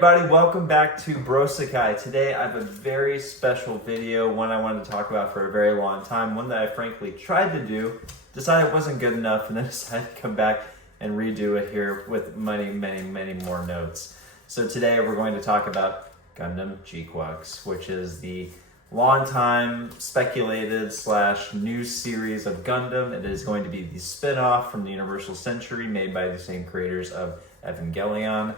everybody, welcome back to Brosekai. Today I have a very special video, one I wanted to talk about for a very long time, one that I frankly tried to do, decided it wasn't good enough, and then decided to come back and redo it here with many more notes. So today we're going to talk about Gundam Gquuuuuux, which is the long-time speculated / new series of Gundam. It is going to be the spin-off from the Universal Century made by the same creators of Evangelion.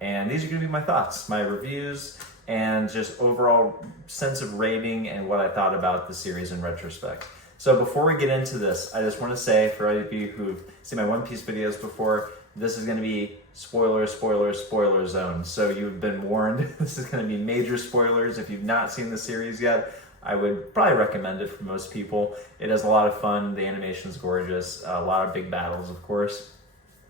And these are going to be my thoughts, my reviews, and just overall sense of rating and what I thought about the series in retrospect. So before we get into this, I just want to say, for any of you who've seen my One Piece videos before, this is going to be spoiler zone. So you've been warned. This is going to be major spoilers. If you've not seen the series yet, I would probably recommend it for most people. It has a lot of fun. The animation's gorgeous. A lot of big battles, of course.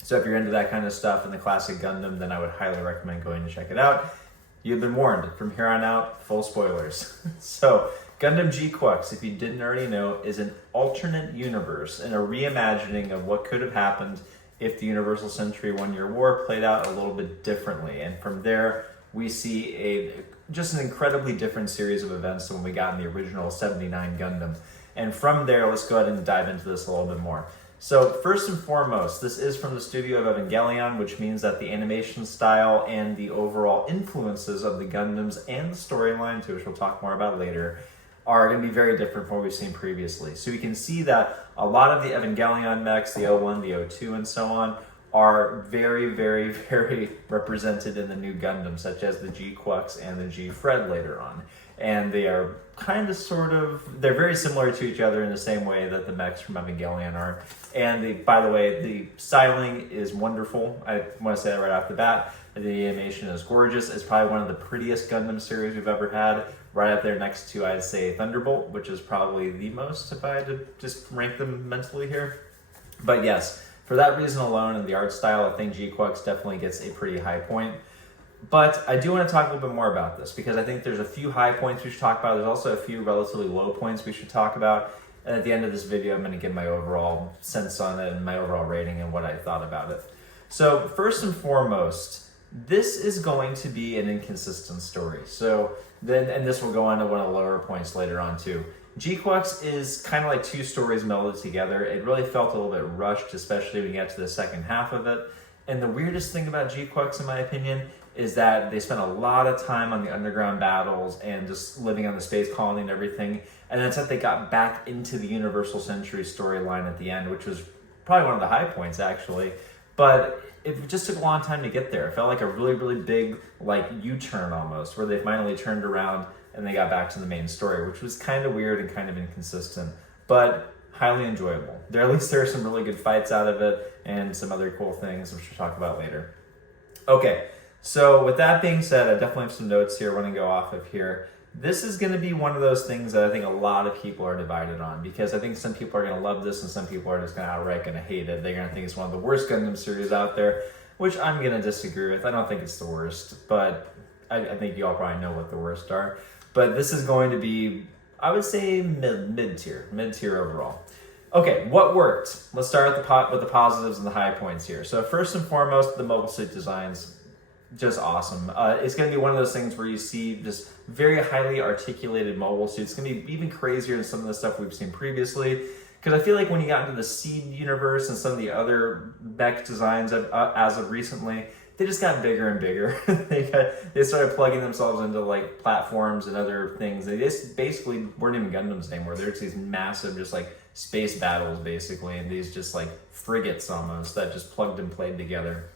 So if you're into that kind of stuff in the classic Gundam, then I would highly recommend going to check it out. You've been warned. From here on out, full spoilers. So Gundam Gquuuuuux, if you didn't already know, is an alternate universe and a reimagining of what could have happened if the Universal Century One-Year War played out a little bit differently. And from there, we see just an incredibly different series of events than when we got in the original 79 Gundam. And from there, let's go ahead and dive into this a little bit more. So first and foremost, this is from the studio of Evangelion, which means that the animation style and the overall influences of the Gundams and the storyline, too, which we'll talk more about later, are going to be very different from what we've seen previously. So we can see that a lot of the Evangelion mechs, the O1, the O2, and so on, are very represented in the new Gundam, such as the Gquuuuuux and the G-Fred later on. And they are they're very similar to each other in the same way that the mechs from Evangelion are. And by the way, the styling is wonderful. I want to say that right off the bat. The animation is gorgeous. It's probably one of the prettiest Gundam series we've ever had. Right up there next to, I'd say, Thunderbolt, which is probably the most if I had to just rank them mentally here. But yes, for that reason alone and the art style, I think Gquuuuuux definitely gets a pretty high point. But I do want to talk a little bit more about this because I think there's a few high points we should talk about. There's also a few relatively low points we should talk about. And at the end of this video, I'm going to give my overall sense on it and my overall rating and what I thought about it. So first and foremost, this is going to be an inconsistent story. And this will go on to one of the lower points later on too. Gquuuuuux is kind of like two stories melded together. It really felt a little bit rushed, especially when you get to the second half of it. And the weirdest thing about Gquuuuuux, in my opinion, is that they spent a lot of time on the underground battles and just living on the space colony and everything. And then it's like they got back into the Universal Century storyline at the end, which was probably one of the high points, actually. But it just took a long time to get there. It felt like a really big U-turn almost, where they finally turned around and they got back to the main story, which was kind of weird and kind of inconsistent, but highly enjoyable. At least there are some really good fights out of it and some other cool things, which we'll talk about later. Okay, so with that being said, I definitely have some notes here I want to go off of here. This is going to be one of those things that I think a lot of people are divided on, because I think some people are going to love this and some people are just going to outright going to hate it. They're going to think it's one of the worst Gundam series out there, which I'm going to disagree with. I don't think it's the worst, but I think you all probably know what the worst are. But this is going to be, I would say, mid-tier overall. Okay, what worked? Let's start with the positives and the high points here. So first and foremost, the mobile suit designs, just awesome. It's going to be one of those things where you see just very highly articulated mobile suits. It's going to be even crazier than some of the stuff we've seen previously. Because I feel like when you got into the Seed universe and some of the other mech designs as of recently, they just got bigger and bigger. They started plugging themselves into platforms and other things. They just basically weren't even Gundams anymore. They're just these massive, just space battles basically, and these just frigates almost that just plugged and played together.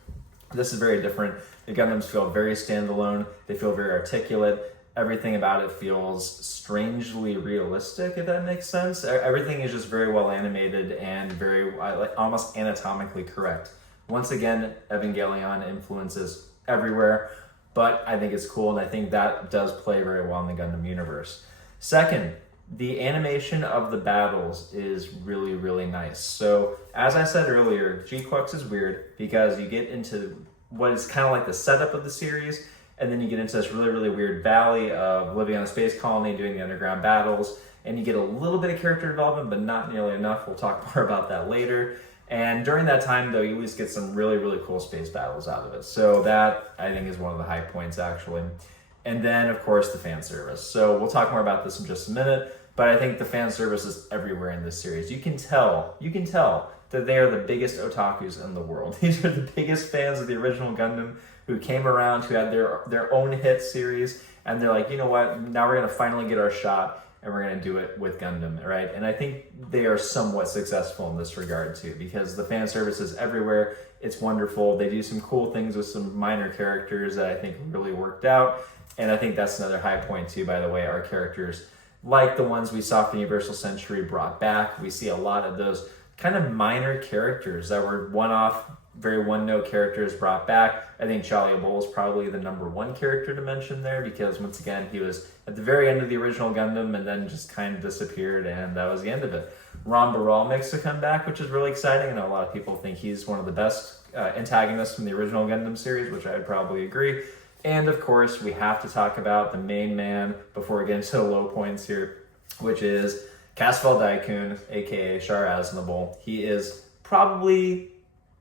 This is very different. The Gundams feel very standalone. They feel very articulate. Everything about it feels strangely realistic, if that makes sense. Everything is just very well animated and very almost anatomically correct. Once again, Evangelion influences everywhere, but I think it's cool, and I think that does play very well in the Gundam universe. Second, the animation of the battles is really nice. So, as I said earlier, Gquuuuuux is weird because you get into what is kind of like the setup of the series, and then you get into this really weird valley of living on a space colony, doing the underground battles, and you get a little bit of character development, but not nearly enough. We'll talk more about that later. And during that time, though, you at least get some really, really cool space battles out of it. So that, I think, is one of the high points, actually. And then, of course, the fan service. So we'll talk more about this in just a minute, but I think the fan service is everywhere in this series. You can tell that they are the biggest otakus in the world. These are the biggest fans of the original Gundam who came around, who had their own hit series, and they're like, you know what, now we're going to finally get our shot, and we're going to do it with Gundam, right? And I think they are somewhat successful in this regard too, because the fan service is everywhere. It's wonderful. They do some cool things with some minor characters that I think really worked out. And I think that's another high point too, by the way, our characters, like the ones we saw from Universal Century, brought back. We see a lot of those kind of minor characters that were one-off, very one-note characters brought back. I think Charlie Bull is probably the #1 character to mention there, because once again, he was at the very end of the original Gundam and then just kind of disappeared, and that was the end of it. Ron Baral makes a comeback, which is really exciting. I know a lot of people think he's one of the best antagonists from the original Gundam series, which I would probably agree. And of course, we have to talk about the main man before we get into the low points here, which is Casval Daikun, aka Char Aznavour. He is probably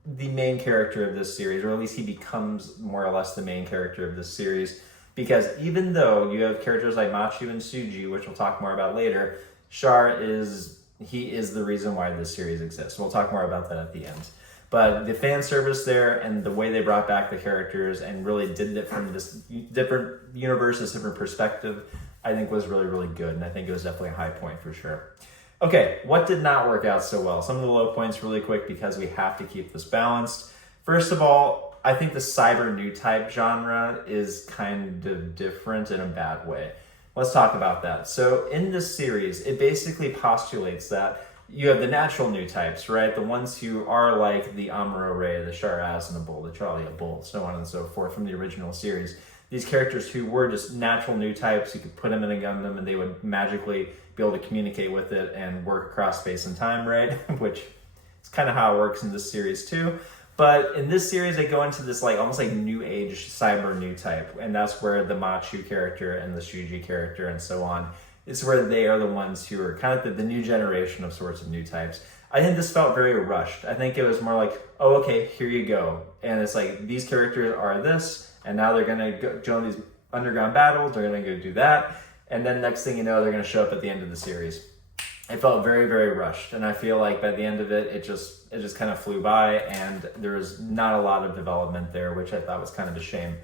the main character of this series, or at least he becomes more or less the main character of this series, because even though you have characters like Machu and Suji, which we'll talk more about later, Char is the reason why this series exists. We'll talk more about that at the end. But the fan service there and the way they brought back the characters and really did it from this different universe, this different perspective, I think was really, really good. And I think it was definitely a high point for sure. Okay, what did not work out so well? Some of the low points really quick, because we have to keep this balanced. First of all, I think the cyber new type genre is kind of different in a bad way. Let's talk about that. So in this series, it basically postulates that you have the natural new types, right? The ones who are like the Amuro Ray, the Char Aznavour, the Charlie Bull, so on and so forth from the original series. These characters who were just natural new types, you could put them in a Gundam and they would magically be able to communicate with it and work across space and time, right? Which is kind of how it works in this series too. But in this series, they go into this like almost like new age cyber new type, and that's where the Machu character and the Shuji character and so on, it's where they are the ones who are kind of the new generation of sorts of new types. I think this felt very rushed. I think it was more like, oh, okay, here you go. And it's like, these characters are this, and now they're going to join these underground battles, they're going to go do that, and then next thing you know, they're going to show up at the end of the series. It felt very, very rushed, and I feel like by the end of it, it just kind of flew by, and there was not a lot of development there, which I thought was kind of a shame.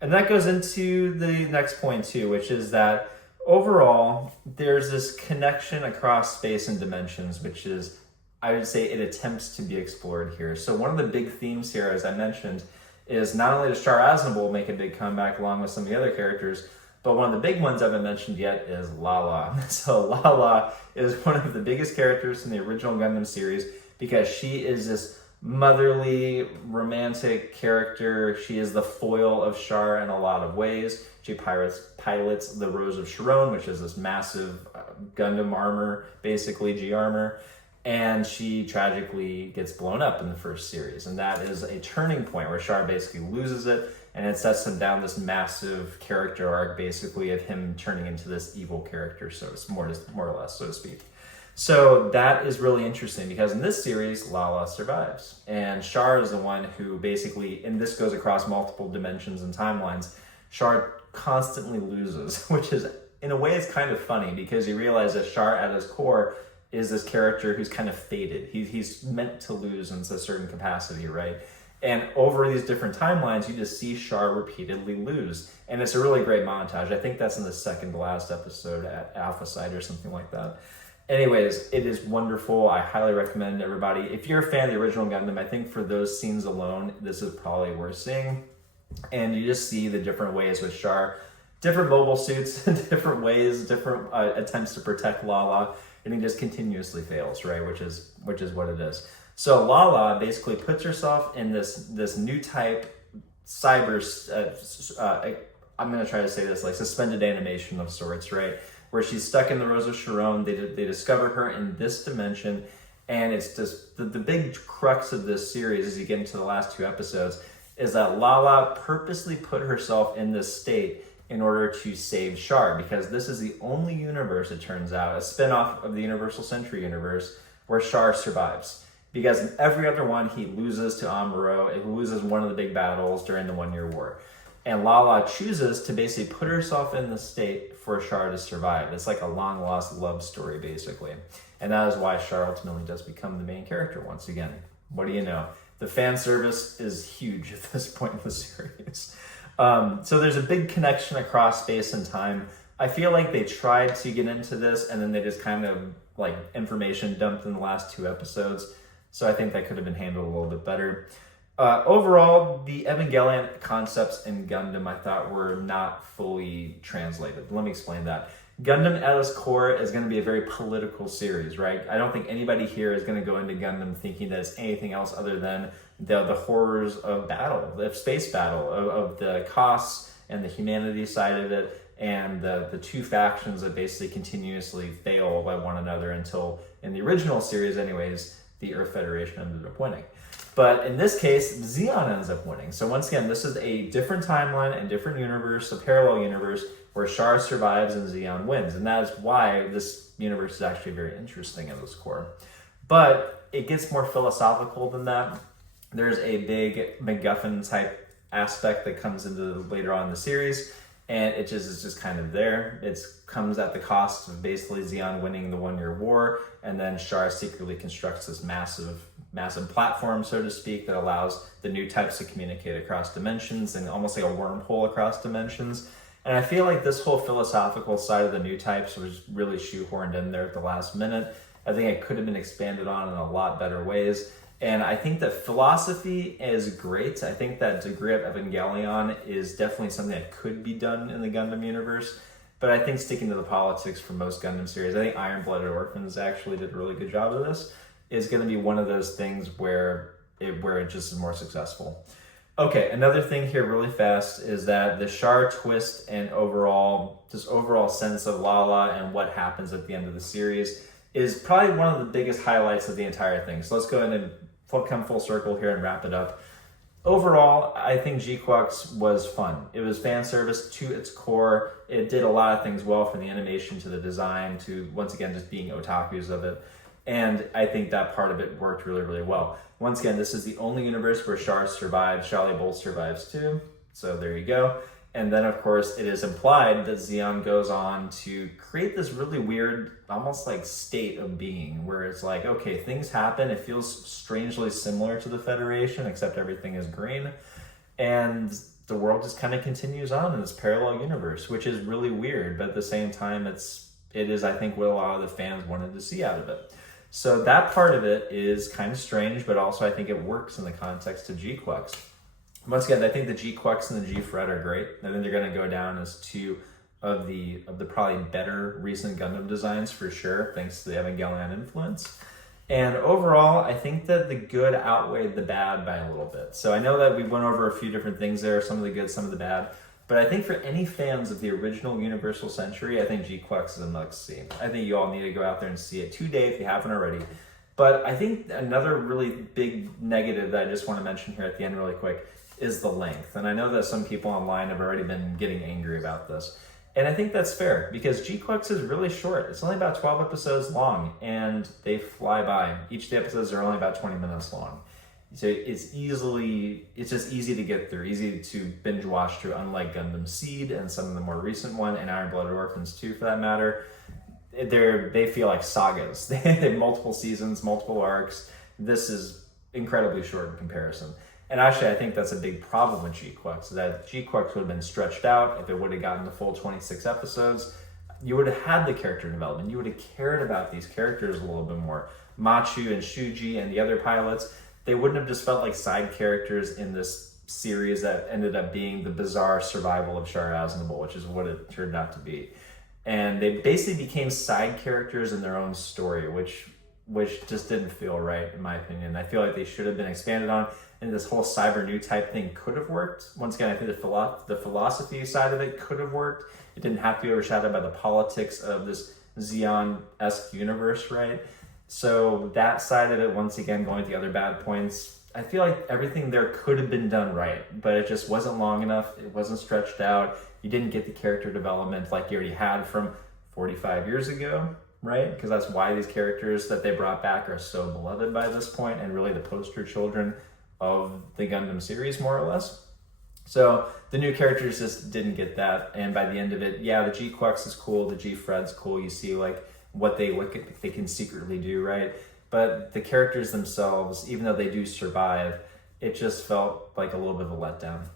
And that goes into the next point too, which is that overall, there's this connection across space and dimensions, which is, I would say, it attempts to be explored here. So one of the big themes here, as I mentioned, is not only does Char Aznavour make a big comeback along with some of the other characters, but one of the big ones I haven't mentioned yet is Lala. So Lala is one of the biggest characters in the original Gundam series, because she is this motherly, romantic character. She is the foil of Char in a lot of ways. She pilots the Rose of Sharon, which is this massive Gundam armor, basically G-armor, and she tragically gets blown up in the first series. And that is a turning point where Char basically loses it, and it sets him down this massive character arc, basically, of him turning into this evil character, so it's more or less, so to speak. So that is really interesting, because in this series, Lala survives. And Char is the one who basically, and this goes across multiple dimensions and timelines, Char constantly loses, which is, in a way, it's kind of funny, because you realize that Char at his core is this character who's kind of fated. He's meant to lose in a certain capacity, right? And over these different timelines, you just see Char repeatedly lose. And it's a really great montage. I think that's in the second to last episode at Alpha Side or something like that. Anyways, it is wonderful. I highly recommend everybody. If you're a fan of the original Gundam, I think for those scenes alone, this is probably worth seeing. And you just see the different ways with Char, different mobile suits, different ways, different attempts to protect Lala, and he just continuously fails, right? Which is what it is. So Lala basically puts herself in this new type cyber, I'm going to try to say this, like suspended animation of sorts, right? Where she's stuck in the Rose of Sharon. They discover her in this dimension, and it's just the big crux of this series, as you get into the last 2 episodes, is that Lala purposely put herself in this state in order to save Char, because this is the only universe, it turns out, a spin-off of the Universal Century universe, where Char survives. because in every other one he loses to Amuro. He loses one of the big battles during the 1 Year War. And Lala chooses to basically put herself in the state for Char to survive. It's like a long lost love story, basically. And that is why Char ultimately does become the main character once again. What do you know? The fan service is huge at this point in the series. So there's a big connection across space and time. I feel like they tried to get into this and then they just kind of like information dumped in the last 2 episodes. So I think that could have been handled a little bit better. Overall, the Evangelion concepts in Gundam I thought were not fully translated. Let me explain that. Gundam at its core is going to be a very political series, right? I don't think anybody here is going to go into Gundam thinking that it's anything else other than the horrors of battle, of space battle, of the costs and the humanity side of it, and the 2 factions that basically continuously fail by one another until, in the original series anyways, the Earth Federation ended up winning. But in this case, Zeon ends up winning. So once again, this is a different timeline and different universe, a parallel universe, where Char survives and Zeon wins. And that is why this universe is actually very interesting at its core. But it gets more philosophical than that. There's a big MacGuffin type aspect that comes into later on in the series, and it just is just kind of there. It comes at the cost of basically Zeon winning the 1 Year War, and then Char secretly constructs this massive platform, so to speak, that allows the new types to communicate across dimensions and almost like a wormhole across dimensions. And I feel like this whole philosophical side of the new types was really shoehorned in there at the last minute. I think it could have been expanded on in a lot better ways. And I think that philosophy is great. I think that degree of Evangelion is definitely something that could be done in the Gundam universe. But I think sticking to the politics for most Gundam series, I think Iron Blooded Orphans actually did a really good job of this, is going to be one of those things where it just is more successful. Okay, another thing here really fast is that the Char twist and overall sense of Lala and what happens at the end of the series is probably one of the biggest highlights of the entire thing. So let's go ahead and come full circle here and wrap it up. Overall, I think Gquuuuuux was fun. It was fan service to its core. It did a lot of things well, from the animation to the design to, once again, just being otakus of it. And I think that part of it worked really, really well. Once again, this is the only universe where Char survives. Charlie Bolt survives too. So there you go. And then, of course, it is implied that Zeon goes on to create this really weird, almost like state of being, where it's like, okay, things happen. It feels strangely similar to the Federation, except everything is green. And the world just kind of continues on in this parallel universe, which is really weird. But at the same time, it is, I think, what a lot of the fans wanted to see out of it. So that part of it is kind of strange, but also I think it works in the context of Gquuuuuux. Once again, I think the Gquuuuuux and the Gfred are great. I think they're going to go down as 2 of the probably better recent Gundam designs for sure, thanks to the Evangelion influence. And overall, I think that the good outweighed the bad by a little bit. So I know that we went over a few different things there, some of the good, some of the bad. But I think for any fans of the original Universal Century, I think Gquuuuuux is a must-see. I think you all need to go out there and see it today if you haven't already. But I think another really big negative that I just want to mention here at the end really quick is the length. And I know that some people online have already been getting angry about this. And I think that's fair, because Gquuuuuux is really short. It's only about 12 episodes long, and they fly by. Each of the episodes are only about 20 minutes long. So it's just easy to get through, easy to binge watch through, unlike Gundam Seed and some of the more recent one, and Iron Blooded Orphans too, for that matter. They feel like sagas. They have multiple seasons, multiple arcs. This is incredibly short in comparison. And actually, I think that's a big problem with Gquuuuuux, that Gquuuuuux would have been stretched out. If it would have gotten the full 26 episodes, you would have had the character development. You would have cared about these characters a little bit more. Machu and Shuji and the other pilots, they wouldn't have just felt like side characters in this series that ended up being the bizarre survival of Char Aznable, which is what it turned out to be. And they basically became side characters in their own story, which just didn't feel right, in my opinion. I feel like they should have been expanded on, and this whole cyber new type thing could have worked. Once again, I think the philosophy side of it could have worked. It didn't have to be overshadowed by the politics of this Zeon-esque universe, right? So that side of it, once again, going to the other bad points, I feel like everything there could have been done right, but it just wasn't long enough. It wasn't stretched out. You didn't get the character development like you already had from 45 years ago, right? Because that's why these characters that they brought back are so beloved by this point and really the poster children of the Gundam series, more or less. So the new characters just didn't get that, and by the end of it, yeah, the Gquuuuuux is cool, the Gfred's cool, you see like what they can secretly do, right? But the characters themselves, even though they do survive, it just felt like a little bit of a letdown.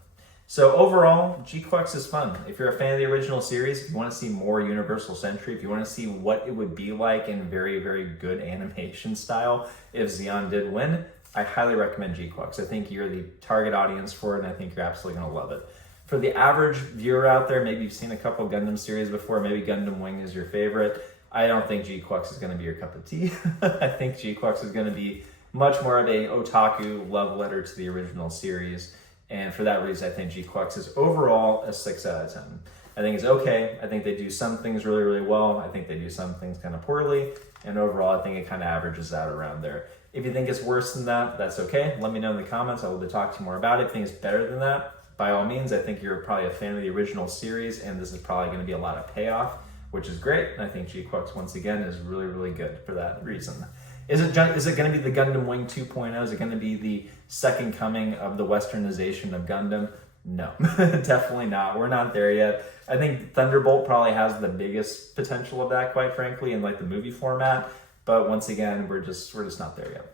So overall, Gquuuuuux is fun. If you're a fan of the original series, if you want to see more Universal Century, if you want to see what it would be like in very, very good animation style if Zeon did win, I highly recommend Gquuuuuux. I think you're the target audience for it, and I think you're absolutely going to love it. For the average viewer out there, maybe you've seen a couple Gundam series before, maybe Gundam Wing is your favorite. I don't think Gquuuuuux is going to be your cup of tea. I think Gquuuuuux is going to be much more of a otaku love letter to the original series. And for that reason, I think Gquuuuuux is overall a 6 out of 10. I think it's okay. I think they do some things really, really well. I think they do some things kind of poorly. And overall, I think it kind of averages out around there. If you think it's worse than that, that's okay. Let me know in the comments. I will talk to you more about it. If you think it's better than that, by all means, I think you're probably a fan of the original series, and this is probably going to be a lot of payoff, which is great. And I think Gquuuuuux, once again, is really, really good for that reason. Is it going to be the Gundam Wing 2.0? Is it going to be the second coming of the westernization of Gundam? No, definitely not. We're not there yet. I think Thunderbolt probably has the biggest potential of that, quite frankly, in like the movie format. But once again, we're just not there yet.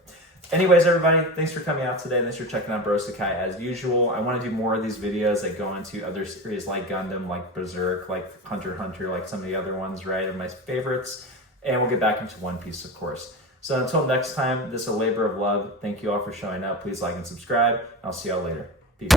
Anyways, everybody, thanks for coming out today. Thanks for checking out Brosekai as usual. I want to do more of these videos that go into other series like Gundam, like Berserk, like Hunter x Hunter, like some of the other ones, right? They're my favorites. And we'll get back into One Piece, of course. So until next time, this is a labor of love. Thank you all for showing up. Please like and subscribe. I'll see y'all later. Peace.